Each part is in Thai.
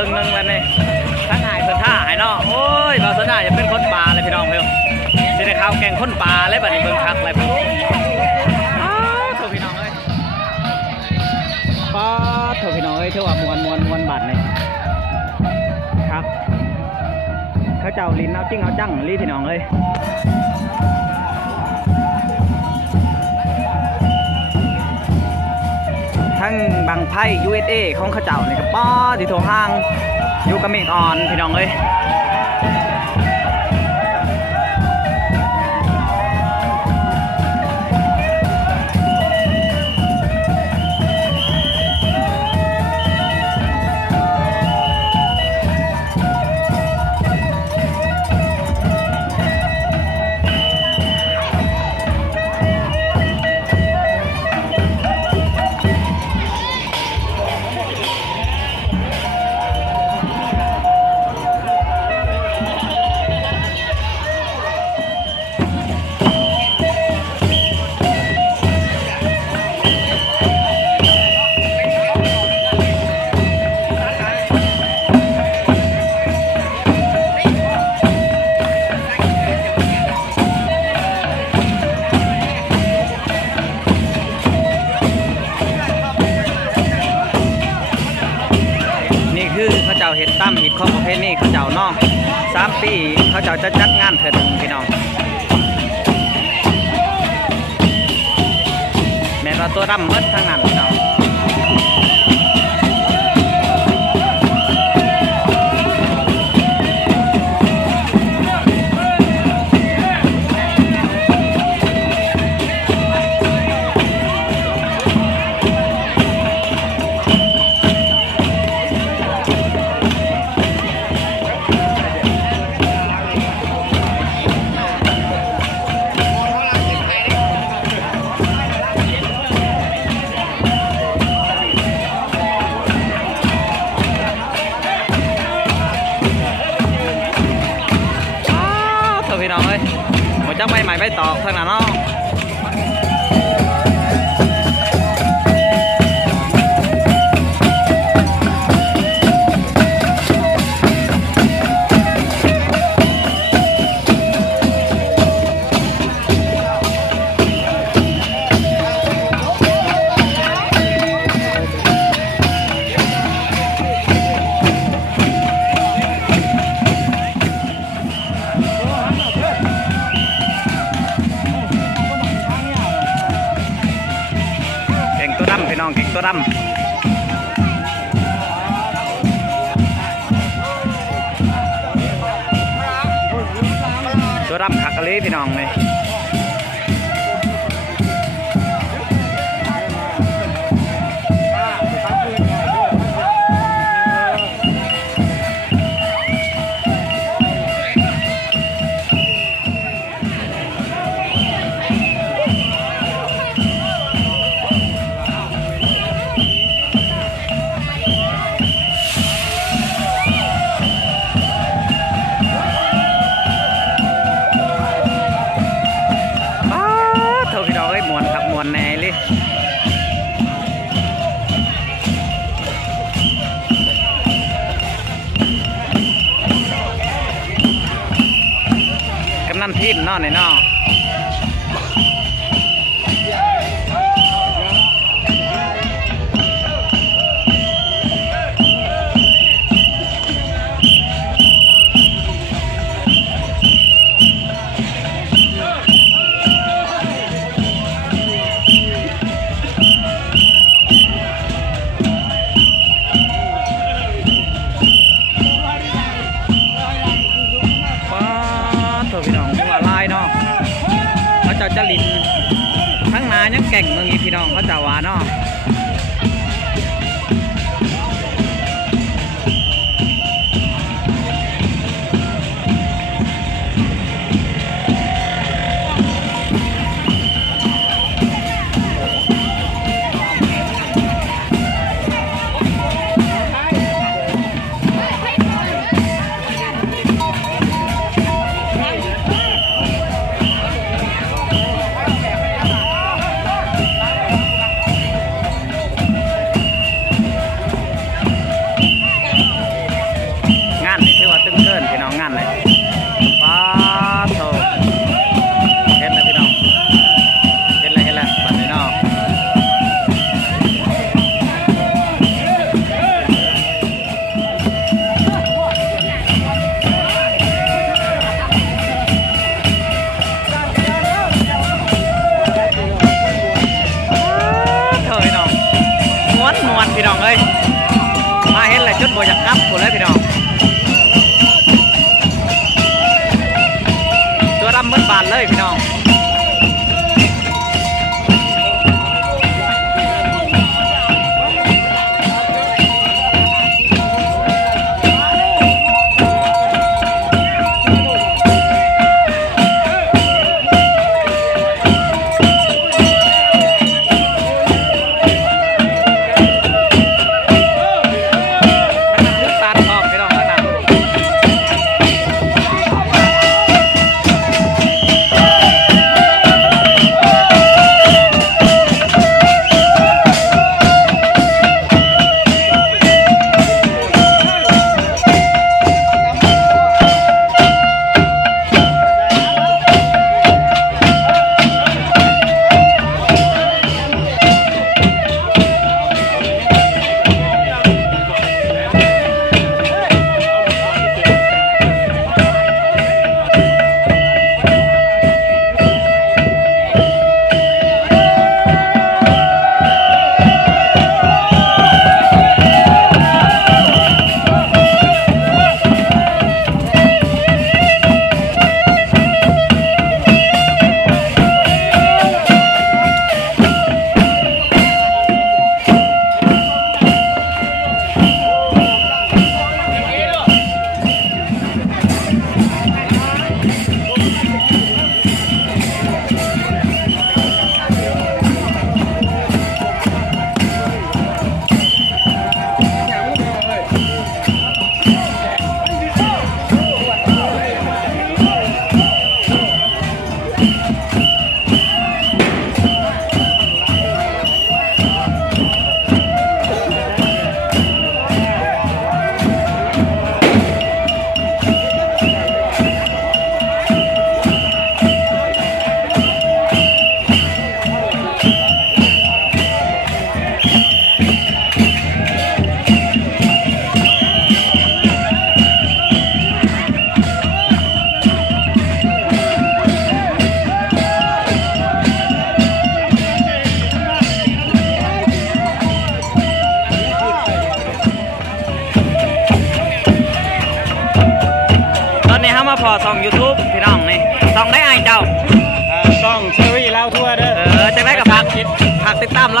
รึ่งนึงแล้วนี่ทั้งหายเพิ่นท่าหายเนาะโอ้ยบาสนาจะเป็นคนป่าเลยพี่น้องเพิ่นสิได้ข้าวแกงคนป่าเลยบัดนี้เบิ่งคักเลยเพิ่นอ้าวโถพี่น้องเอ้ยป้าดโถพี่น้องเอ้ยถือว่ามวนมวนมวนบัดนี่ครับเขาเจ้าลินเอาจริงเอาจังลีพี่น้องเอ้ย ทั้งบางไพ่ USA ของข้าเจ้านี่ก็ป้อที่โทรห้างอยู่กับเมกออนพี่น้องเอ้ย อำตัวดำขักกะลีพี่น้องเลย กำนันทีมเนอนในนอ จะลินทั้งนายังแก่งเมืองอีพี่น้องเขาจ้าว่าเนาะ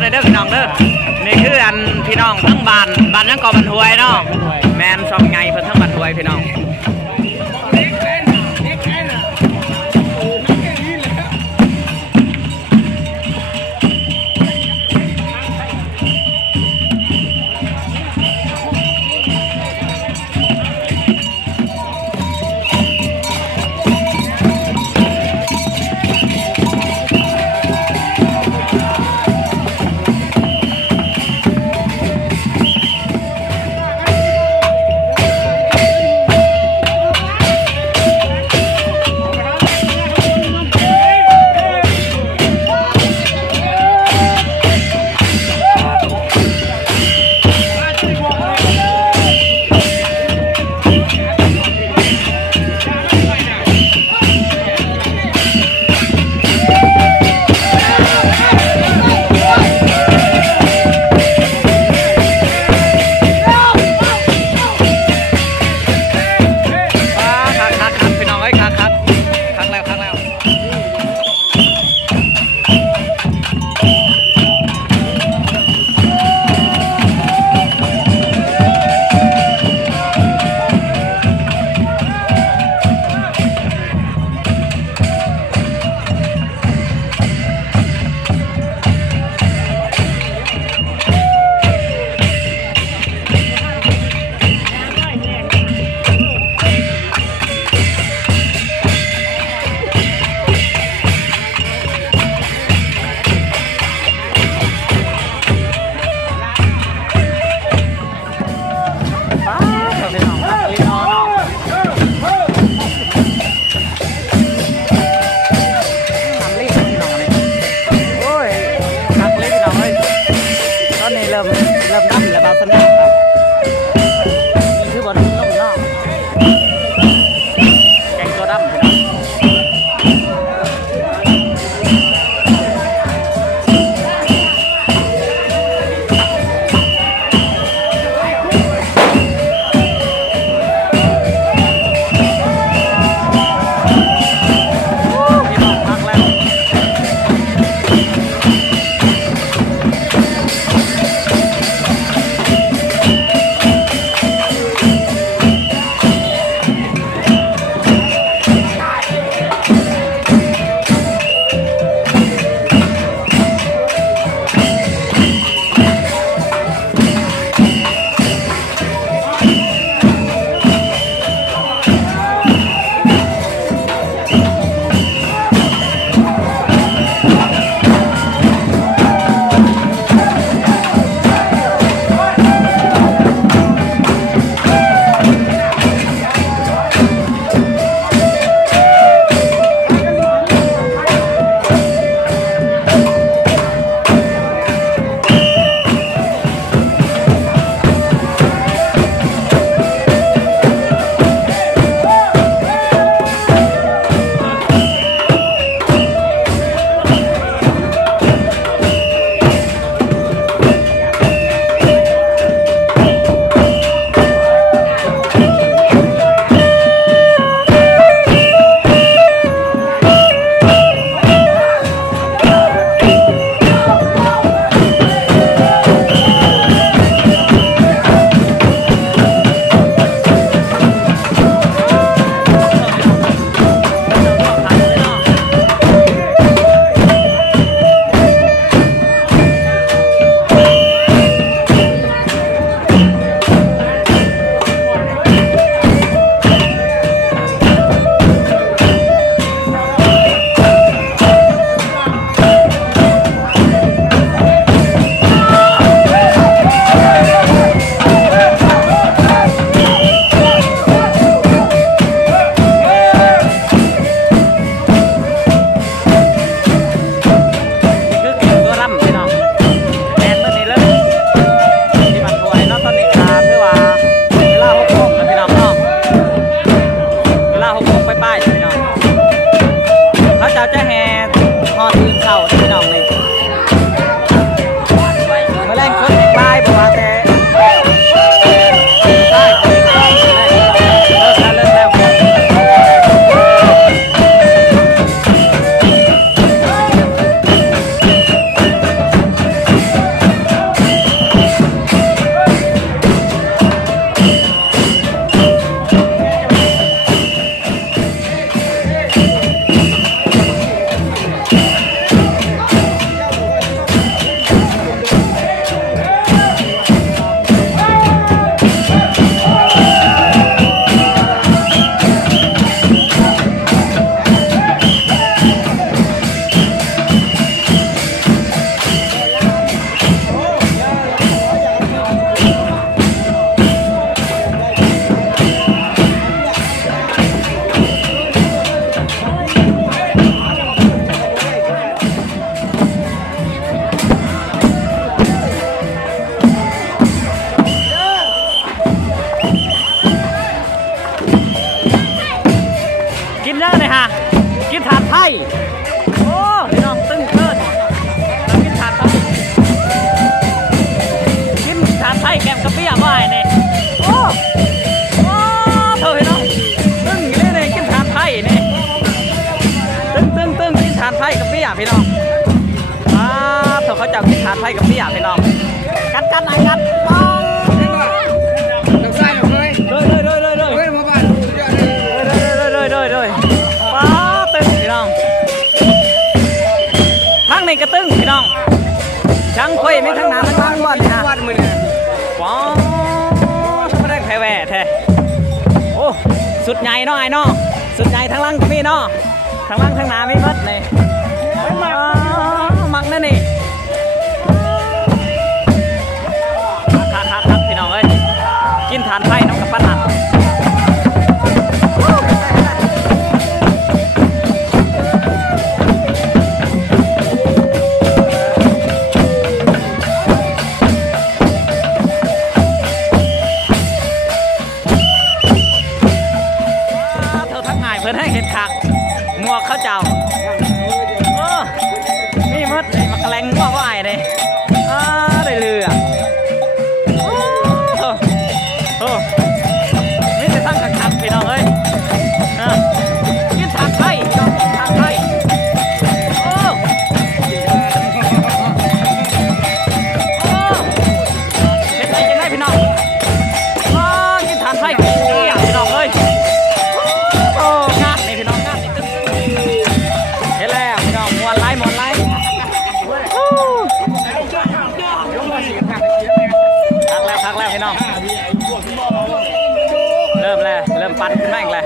ได้เด้อพี่น้องเด้อนี่คืออันพี่น้องทั้งบ้านบ้านนั้นก็บันหวยเนาะแมนสองไงเพิ่นทั้งบันหวยพี่น้อง love him. เยอะเลยฮะกินถาดไทยโอ้พี่น้องตึ้งเกินเรากินถาดไทยกินถาดไทยแกมกะเปียบ่ายเนี่ยโอ้โอ้เธอพี่น้องตึ้งอยู่เลยกินถาดไทยเนี่ยตึ้งตึ้งตึ้งกินถาดไทยกะเปียพี่น้องอ่าเธอเขาจะกินถาดไทยกะเปียพี่น้องกัดกันไหนกัดป้ กระตึ้งพี่น้องช่างคุยไม่ทั้งน้ำทั้งหลังบ่อนนี่นะ Quạt mình nè. ป้าไม่ได้แพ้แหวแท้โอ้สุดใหญ่เนาะไอ้เนาะสุดใหญ่ทั้งล่างก็มีเนาะทั้งล่างทั้งน้ำไม่มัดเลย หมวกเข้าเจ้า เริ่มแล้วเริ่มปั่นขึ้นมาอีกแล้ว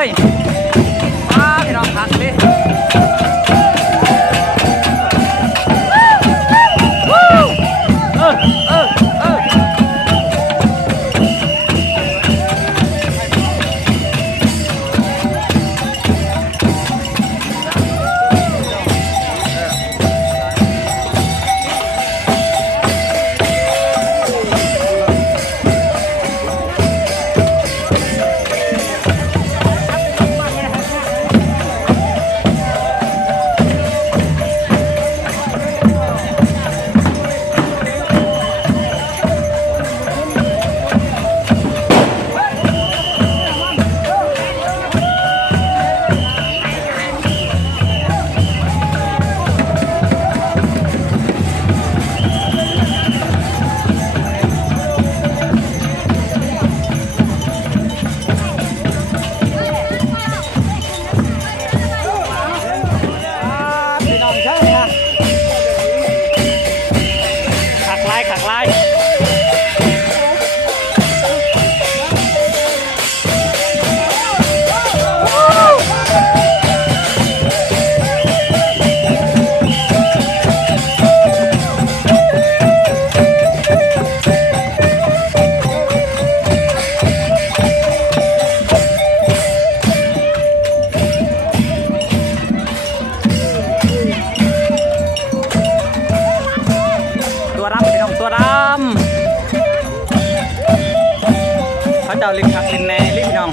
เลยป้าพี่น้องพักดิ เขาเจ้าลิงคักลิงแน่ลิงพี่น้อง